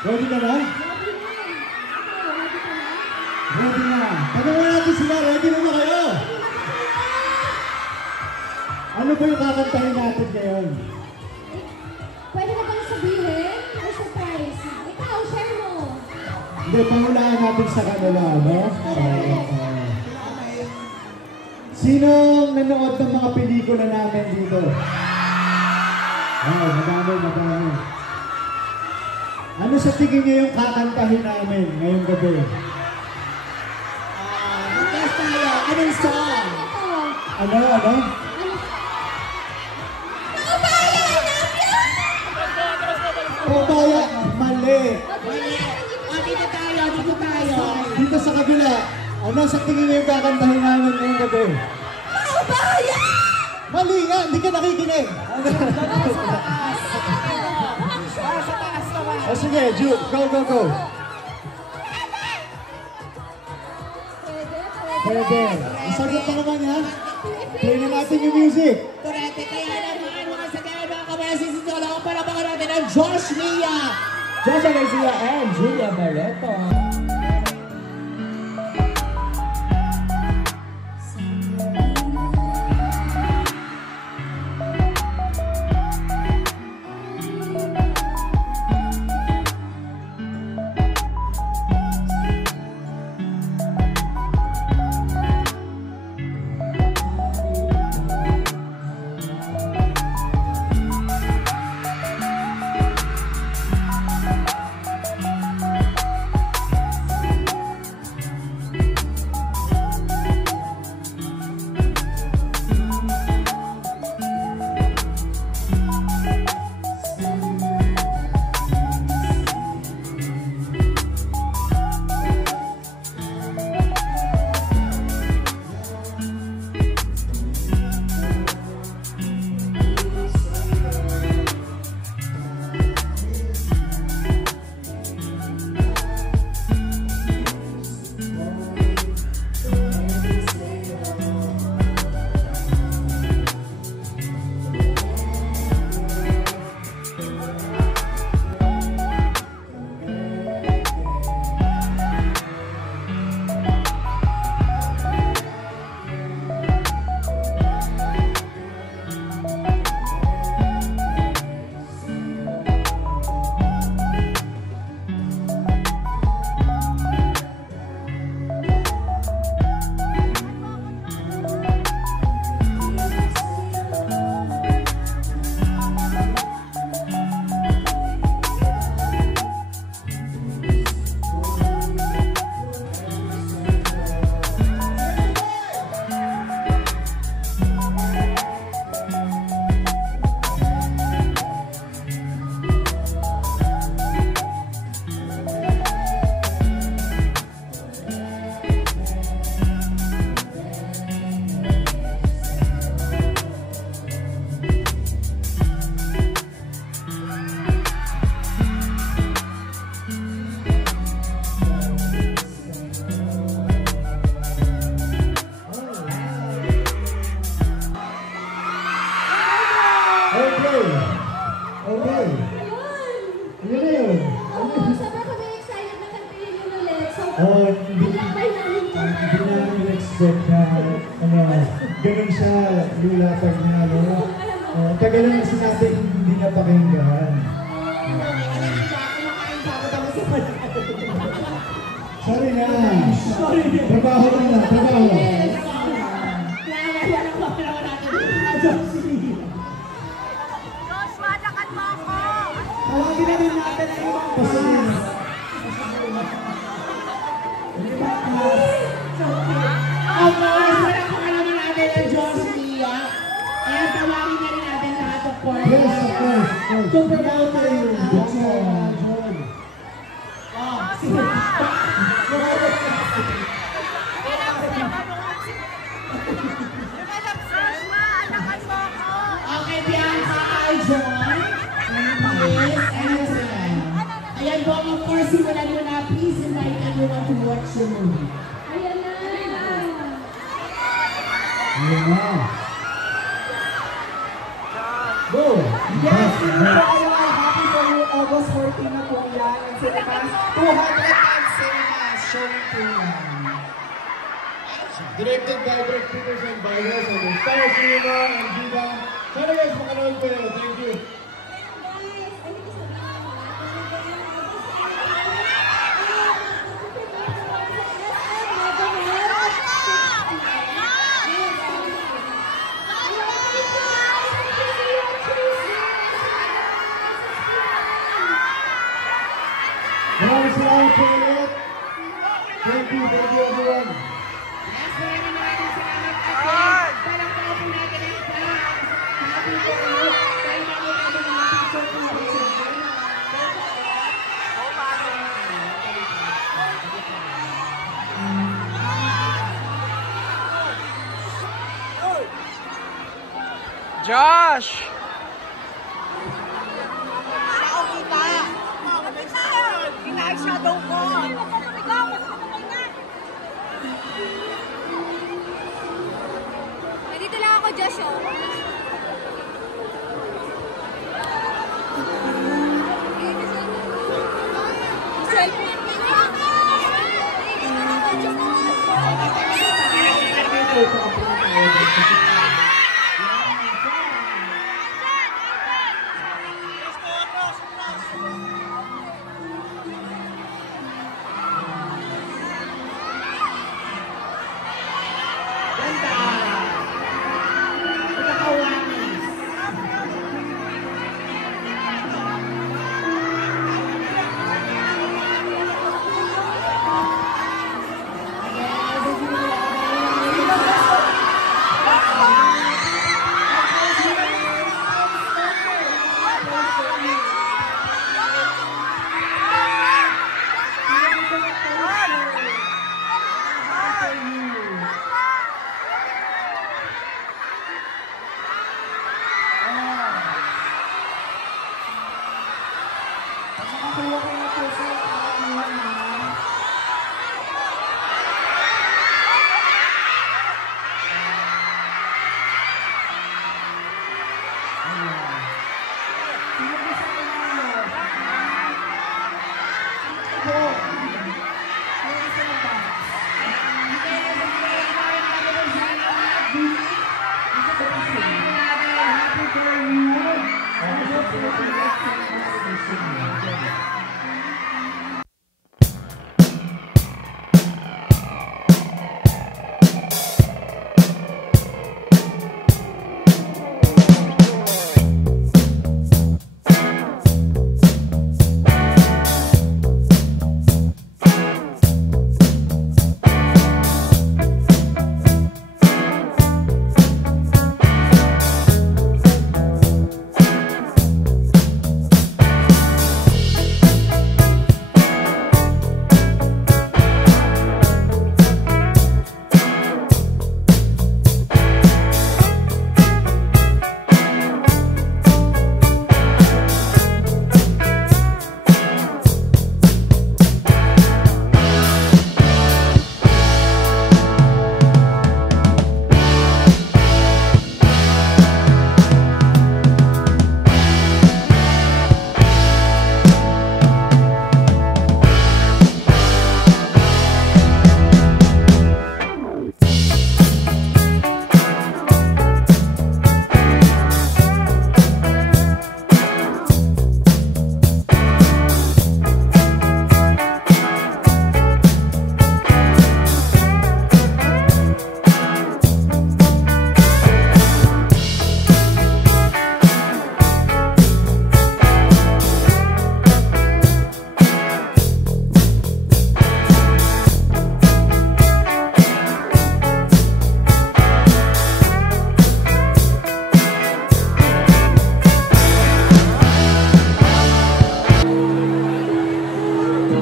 Ready ka na? Ready na. Tanungan natin sila, ready na ba kayo? Ano ba yung kakantahin natin ngayon? Pwede na bang sabihin? Or surprise? Ikaw, share mo. Hindi, pangulaan natin sa kanila, no? Sinong nanood ng mga pelikula namin dito? Madami. Ano sa tingin niyo yung kakantahin namin ngayong gabi? Yes tayo. Anong song? Ano? Papaya! Mali! Dito tayo. Dito sa kabila, ano sa tingin niyo yung kakantahin namin ngayong gabi? Papaya! Mali nga! Hindi ka nakikinig! O sige, Jude, go! Pwede. Isagot pa naman ha? Play na natin yung music. Correct. Kaya naman mga sagay, mga kabayasin, ito lang ang palabakan natin ang Josh Mia. Josh Garcia and Julia Barreto. Ganun siya lulatag na tagal lang sinabi hindi na pakinggan. Sorry na. Trabaho na. Joshua, dakan mo ako! Tawagin na rin natin ang ibang pasin. Of course, walang pakalaman natin ang Josh Mia. Kaya tawagin na rin natin lahat of course. Yes, of course. To promote tayo. Okay, Bianca, John, Liz, and Sam. Ayan po, of course, simulan nyo na. Please invite everyone to watch the movie. Ayan na! Go! Yes, happy for you. August 14 na po yan. Ang cinemas, 205 cinemas showing po yan. Directed by Greg Peters and Byers and the Star Cinema and Viva. Sana guys, makanood ko yun. Thank you. Maraming salamat po ulit. Thank you everyone. Yes, maraming salamat again. Parang po po natin ang happy po. Kaya namin ang mga picture po natin. Josh! Nandito lang ako, Josh. Nakakuha ko na po sa mga